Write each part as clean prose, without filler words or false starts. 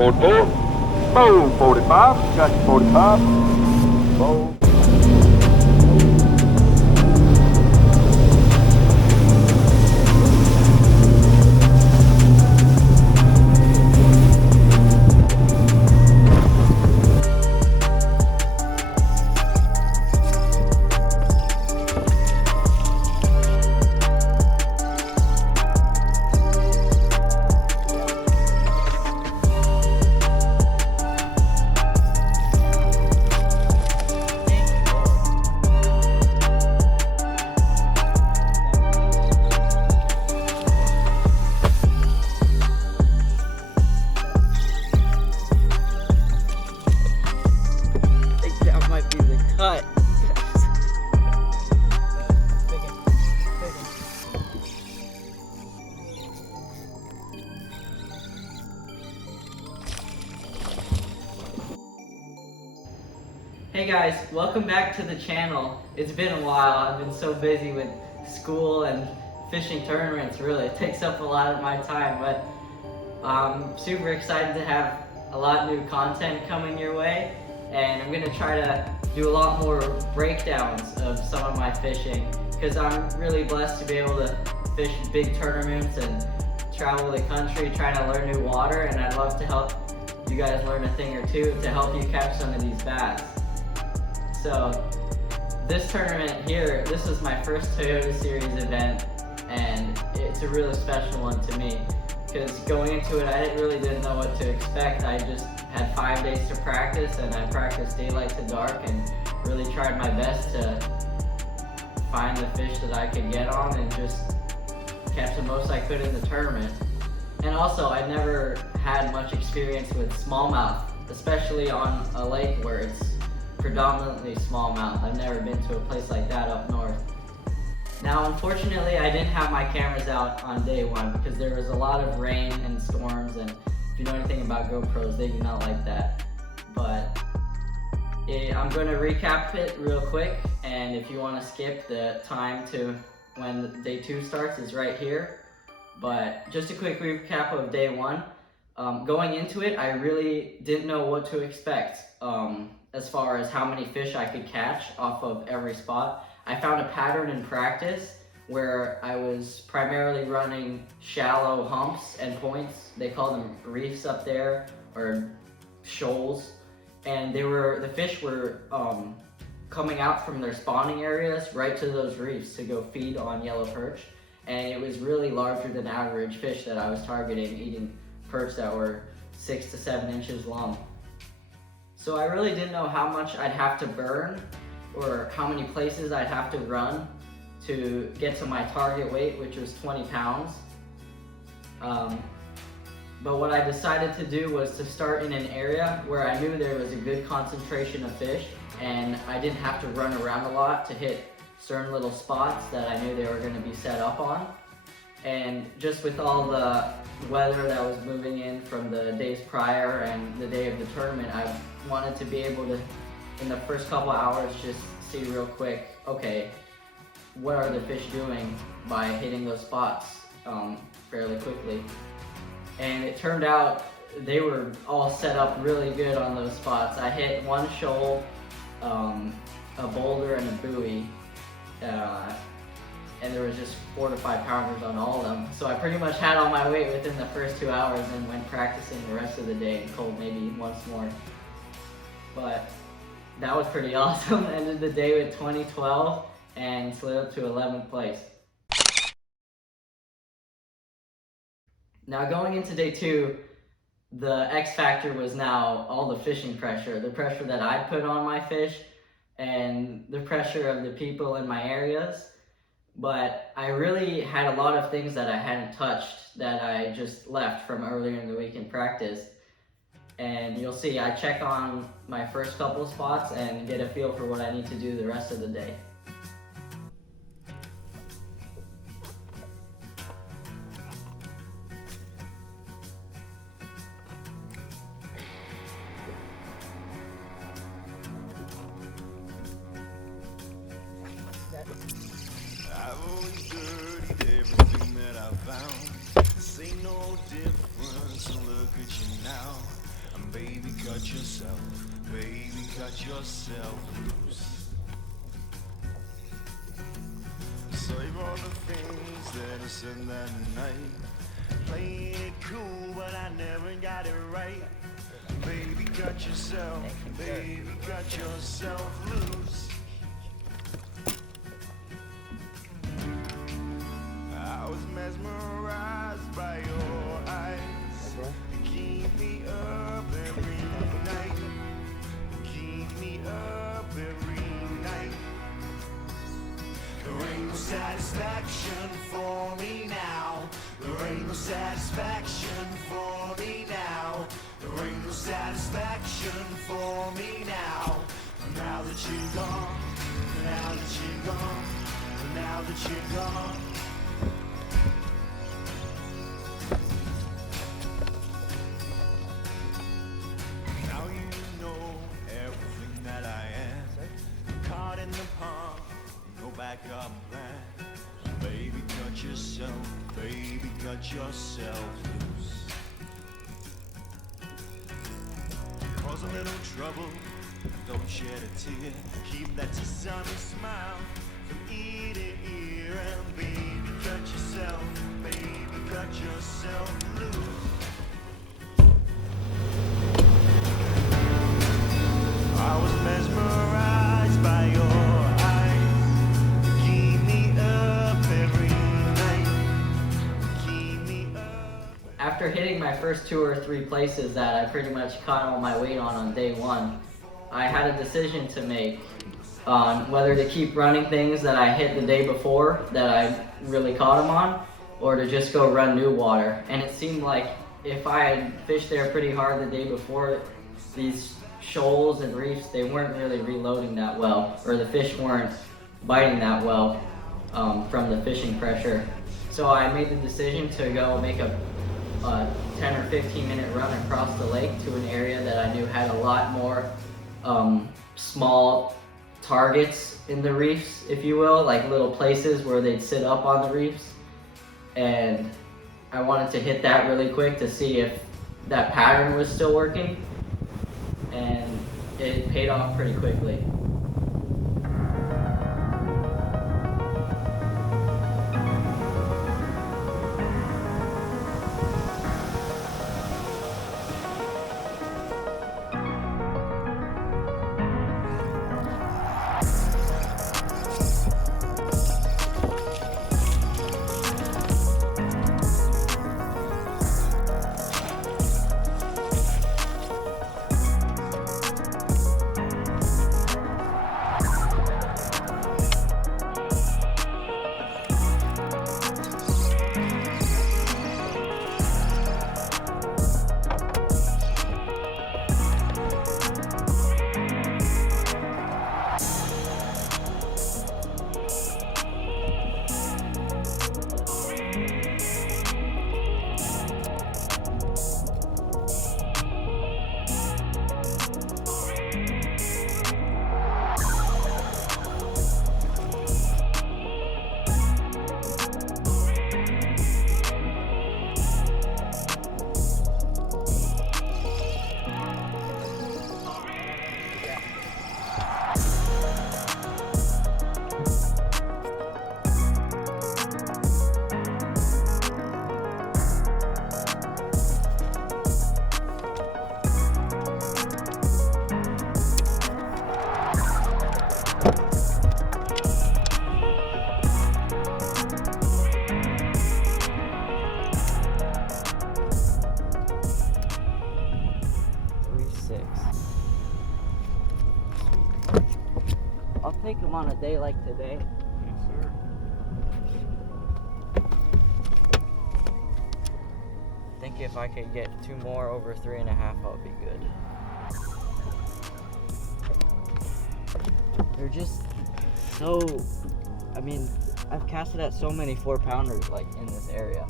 44. Boom, 45. Got you, 45. Boom. Cut. Hey guys, welcome back to the channel. It's been a while. I've been so busy with school and fishing tournaments, really. It takes up a lot of my time, but I'm super excited to have a lot of new content coming your way, and I'm gonna try to do a lot more breakdowns of some of my fishing, because I'm really blessed to be able to fish big tournaments and travel the country trying to learn new water, and I'd love to help you guys learn a thing or two to help you catch some of these bass. So this tournament here, this was my first Toyota Series event, and it's a really special one to me, because going into it I didn't know what to expect. I just had 5 days to practice, and I practiced daylight to dark and really tried my best to find the fish that I could get on and just catch the most I could in the tournament. And also, I never had much experience with smallmouth, especially on a lake where it's predominantly smallmouth. I've never been to a place like that up north. Now, unfortunately, I didn't have my cameras out on day one because there was a lot of rain and storms, and if you know anything about GoPros, they do not like that. But I'm going to recap it real quick, and if you want to skip the time to when day 2 starts is right here. But just a quick recap of day 1. Going into it, I really didn't know what to expect as far as how many fish I could catch off of every spot. I found a pattern in practice where I was primarily running shallow humps and points. They call them reefs up there, or shoals. And the fish were coming out from their spawning areas right to those reefs to go feed on yellow perch. And it was really larger than average fish that I was targeting, eating perch that were 6 to 7 inches long. So I really didn't know how much I'd have to burn or how many places I'd have to run to get to my target weight, which was 20 pounds. But what I decided to do was to start in an area where I knew there was a good concentration of fish, and I didn't have to run around a lot to hit certain little spots that I knew they were going to be set up on. And just with all the weather that was moving in from the days prior and the day of the tournament, I wanted to be able to, in the first couple hours, just see real quick, okay, what are the fish doing by hitting those spots fairly quickly. And it turned out they were all set up really good on those spots. I hit one shoal, a boulder, and a buoy, and there was just 4 to 5 pounders on all of them. So I pretty much had all my weight within the first 2 hours and went practicing the rest of the day and cold maybe once more. But that was pretty awesome. Ended the day with 2012 and slid up to 11th place. Now going into day 2, the X factor was now all the fishing pressure. The pressure that I put on my fish and the pressure of the people in my areas. But I really had a lot of things that I hadn't touched that I just left from earlier in the week in practice. And you'll see, I check on my first couple of spots and get a feel for what I need to do the rest of the day. I've always dirtied everything that I found. This ain't no difference, so look at you now. Baby, cut yourself. Baby, cut yourself loose. Save all the things that I said that night. Playing it cool, but I never got it right. Baby, cut yourself. Baby, cut yourself loose. I was mesmerized by your eyes. You keep me up every night. Keep me up every night. There ain't no satisfaction for me now. There ain't no satisfaction for me now. There ain't no satisfaction for me now. Now that you're gone, now that you're gone, now that you're gone. Now you know everything that I am. Caught in the pond, no backup plan. Baby, cut yourself, baby, cut yourself loose. Cause a little trouble, don't shed a tear. Keep that sunny smile from ear to ear. And baby, cut yourself, baby, cut yourself loose. I was mesmerized by your eyes. Keep me up every night. Keep me up. After hitting my first 2 or 3 places that I pretty much caught all my weight on day 1, I had a decision to make on whether to keep running things that I hit the day before that I really caught them on, or to just go run new water. And it seemed like if I had fished there pretty hard the day before, these shoals and reefs, they weren't really reloading that well, or the fish weren't biting that well from the fishing pressure. So I made the decision to go make a 10 or 15 minute run across the lake to an area that I knew had a lot more small targets in the reefs, if you will, like little places where they'd sit up on the reefs. And I wanted to hit that really quick to see if that pattern was still working, and it paid off pretty quickly. I'll take them on a day like today. Yes, sir. I think if I could get 2 more over 3.5, I'll be good. They're just so, I mean, I've casted at so many 4-pounders like in this area.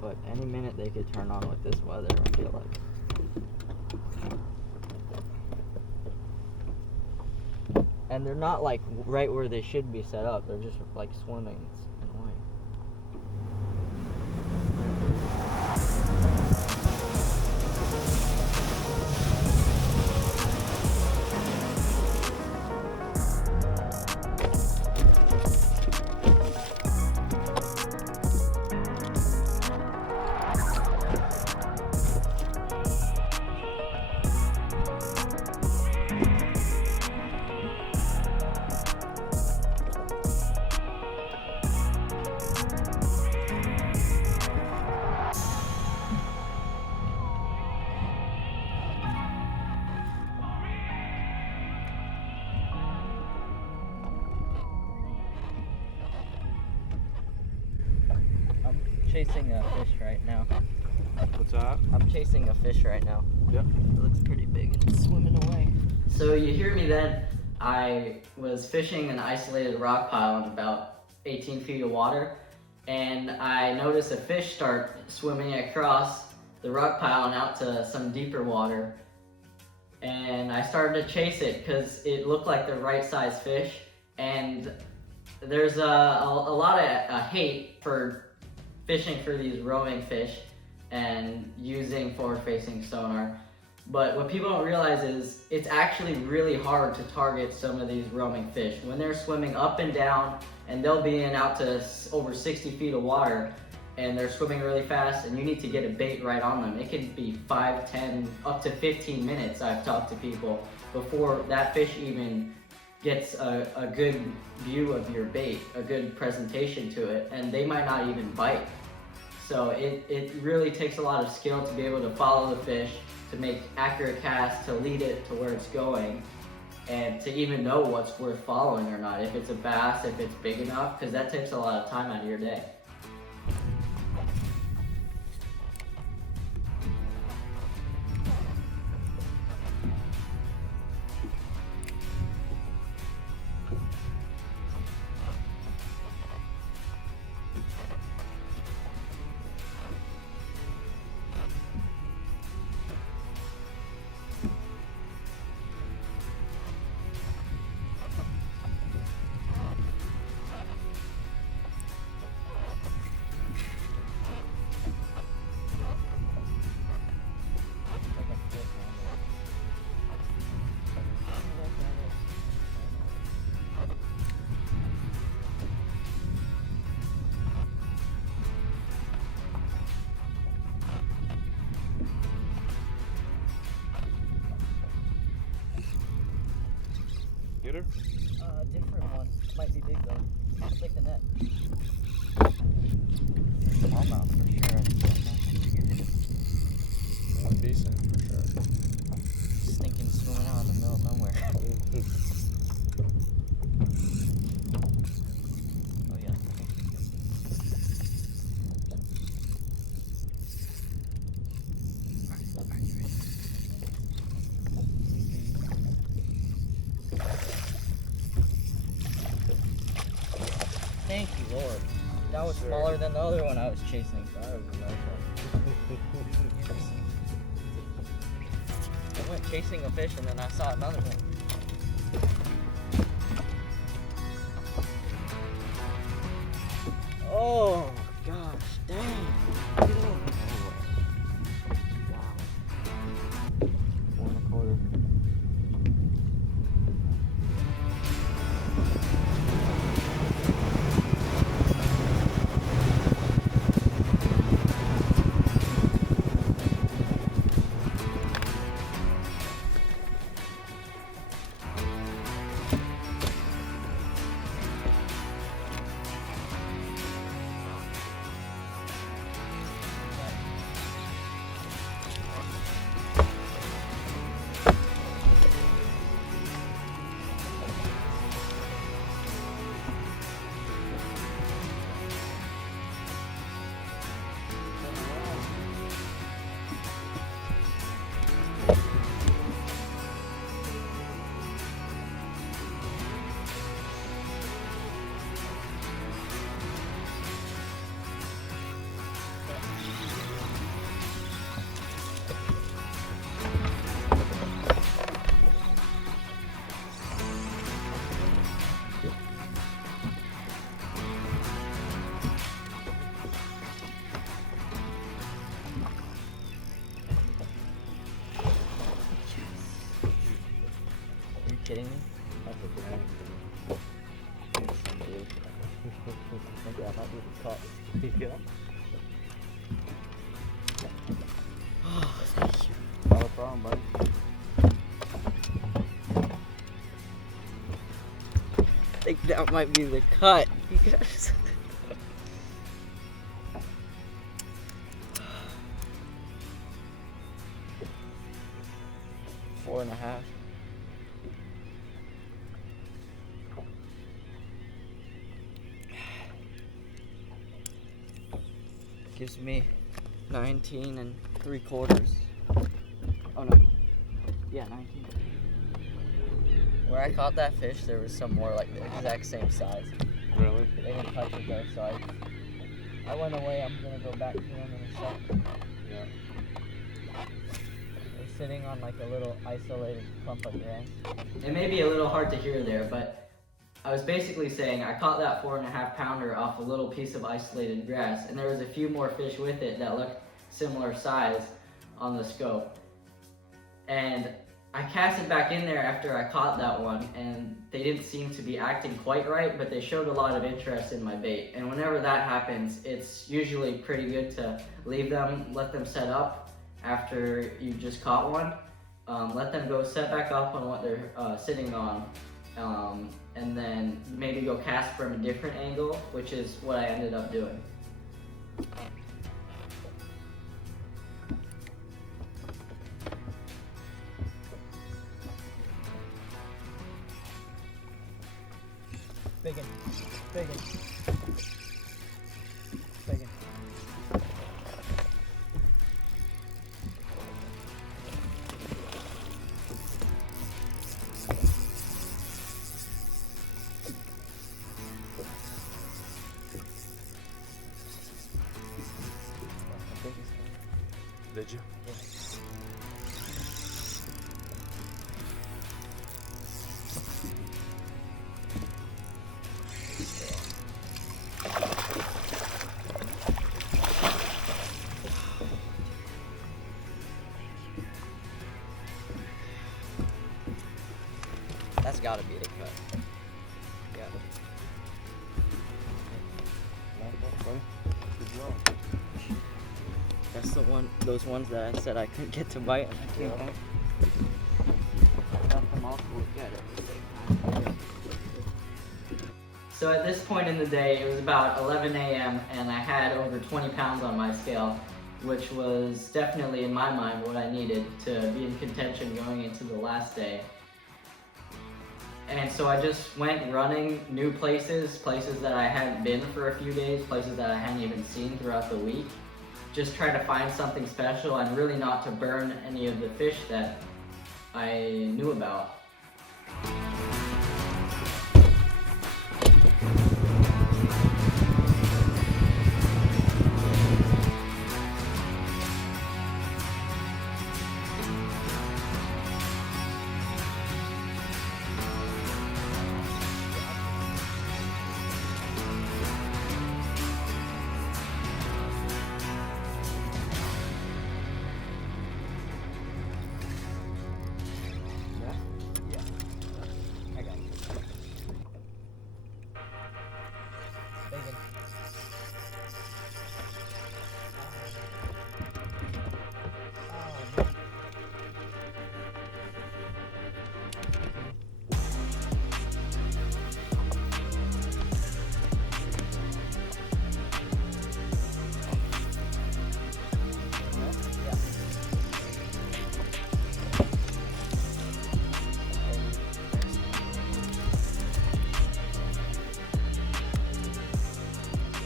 But any minute they could turn on with this weather, I feel like. And they're not like right where they should be set up, they're just like swimming. It's annoying. chasing a fish right now. What's that? I'm chasing a fish right now. Yep. It looks pretty big and it's swimming away. So you hear me then, I was fishing an isolated rock pile in about 18 feet of water, and I noticed a fish start swimming across the rock pile and out to some deeper water. And I started to chase it because it looked like the right size fish. And there's a lot of hate for fishing for these rowing fish and using forward-facing sonar. But what people don't realize is it's actually really hard to target some of these roaming fish. When they're swimming up and down, and they'll be in out to over 60 feet of water, and they're swimming really fast, and you need to get a bait right on them. It can be 5, 10, up to 15 minutes, I've talked to people, before that fish even gets a good view of your bait, a good presentation to it, and they might not even bite. So it really takes a lot of skill to be able to follow the fish, to make accurate casts, to lead it to where it's going, and to even know what's worth following or not, if it's a bass, if it's big enough, because that takes a lot of time out of your day. Get her? Different one. Might be big though. I'll take the net. Smallmouth for sure. One decent for sure. Stinking swimming out in the middle of nowhere. Oh yeah. Thank you, Lord. That was smaller than the other one I was chasing. That was a nice one. I went chasing a fish and then I saw another one. Oh gosh, dang. Get over. Wow. 4 1/4. Kidding me? That's a bad. Maybe I might be the cut. Get up. Oh, thank you. Not a problem, bud. I think that might be the cut. Because 4.5. gives me 19 3/4. Oh no. Yeah, 19. Where I caught that fish, there was some more like the exact same size. Really? They didn't touch it though, so I went away. I'm gonna go back to them in a second. Yeah. They're sitting on like a little isolated clump of grass. It may be a little hard to hear there, but I was basically saying I caught that 4.5 pounder off a little piece of isolated grass, and there was a few more fish with it that looked similar size on the scope. And I cast it back in there after I caught that one, and they didn't seem to be acting quite right, but they showed a lot of interest in my bait. And whenever that happens, it's usually pretty good to leave them, let them set up after you just caught one. Let them go set back up on what they're sitting on, and then maybe go cast from a different angle, which is what I ended up doing. Big one. Did you? Yeah. That's gotta be the cut. Yeah. Good job. That's the one, those ones that I said I couldn't get to bite, and I came back. Got them all to look at it at the same time. So at this point in the day, it was about 11 a.m. and I had over 20 pounds on my scale, which was definitely in my mind what I needed to be in contention going into the last day. And so I just went running new places that I hadn't been for a few days, places that I hadn't even seen throughout the week. Just try to find something special and really not to burn any of the fish that I knew about.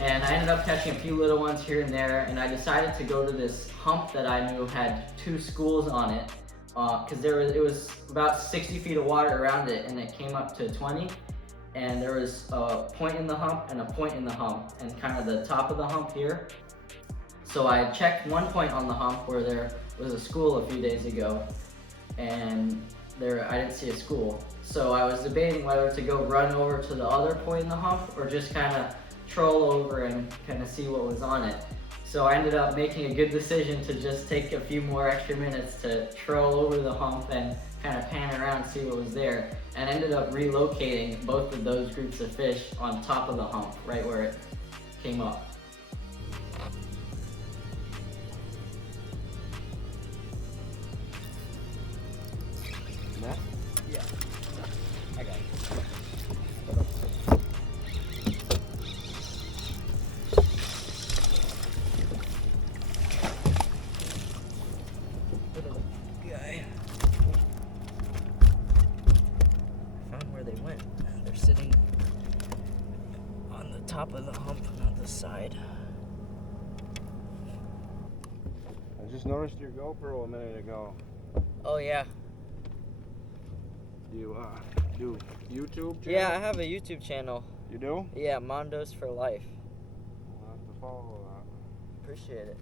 And I ended up catching a few little ones here and there, and I decided to go to this hump that I knew had 2 schools on it, because it was about 60 feet of water around it, and it came up to 20, and there was a point in the hump and a point in the hump, and kind of the top of the hump here. So I checked one point on the hump where there was a school a few days ago, and I didn't see a school. So I was debating whether to go run over to the other point in the hump or just kind of troll over and kind of see what was on it. So I ended up making a good decision to just take a few more extra minutes to troll over the hump and kind of pan around and see what was there, and ended up relocating both of those groups of fish on top of the hump, right where it came up. Yeah, I got it. Guy. I found where they went. They're sitting on the top of the hump, not the side. just noticed your GoPro a minute ago. Oh yeah. You do YouTube channel? Yeah, I have a YouTube channel. You do? Yeah, Mondos for Life. I'll have to follow that. Appreciate it.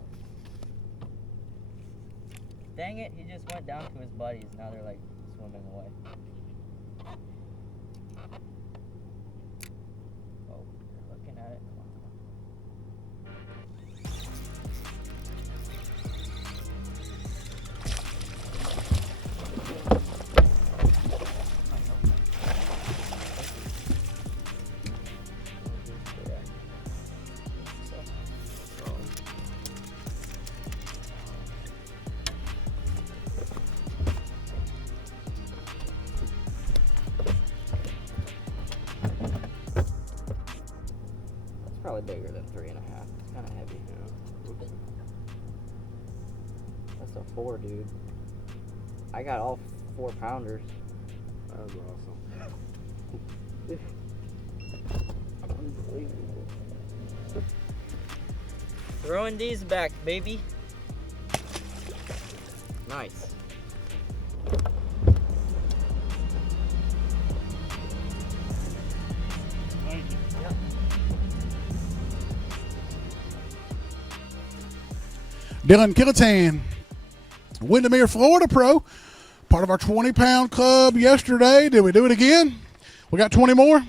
Dang it, he just went down to his buddies. Now they're like swimming away. Oh, you're looking at it. Probably bigger than 3.5. It's kind of heavy. Yeah. Oops. That's a 4, dude. I got all 4-pounders. That was awesome. Unbelievable. Throwing these back, baby. Nice. Thank you. Yep. Dylan Killitan, Windermere, Florida pro, part of our 20-pound club yesterday. Did we do it again? We got 20 more?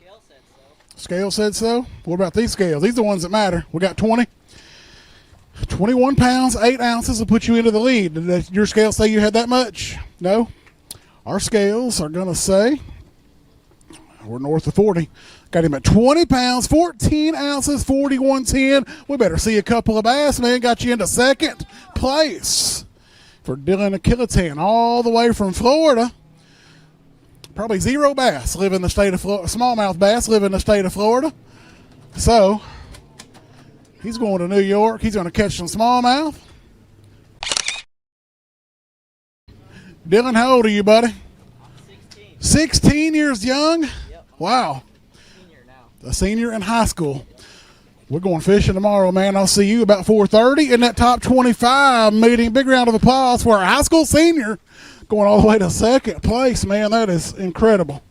Scale said so. Scale said so. What about these scales? These are the ones that matter. We got 20. 21 pounds, 8 ounces will put you into the lead. Did your scale say you had that much? No. Our scales are going to say we're north of 40. Got him at 20 pounds, 14 ounces, 41.10. We better see a couple of bass, man. Got you into second place for Dylan Killitan, all the way from Florida. Probably zero bass live in the state of Florida. Smallmouth bass live in the state of Florida. So he's going to New York. He's going to catch some smallmouth. Dylan, how old are you, buddy? 16. 16 years young? Yep. Wow. Senior now. A senior in high school. We're going fishing tomorrow, man. I'll see you about 4:30 in that top 25 meeting. Big round of applause for our high school senior going all the way to second place, man. That is incredible.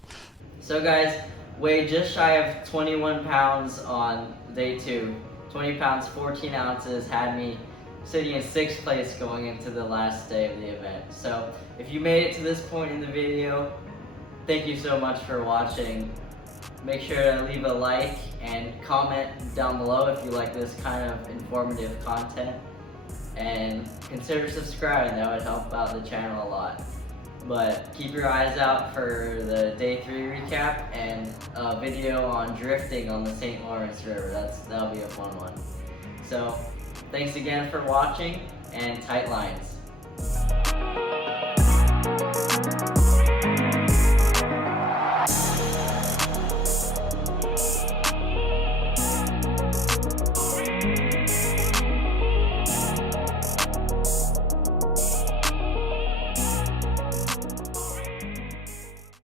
So guys, weighed just shy of 21 pounds on day 2. 20 pounds, 14 ounces had me sitting in 6th place going into the last day of the event. So if you made it to this point in the video, thank you so much for watching. Make sure to leave a like and comment down below if you like this kind of informative content. And consider subscribing, that would help out the channel a lot. But keep your eyes out for the day 3 recap and a video on drifting on the St. Lawrence River. That'll be a fun one. So thanks again for watching, and tight lines.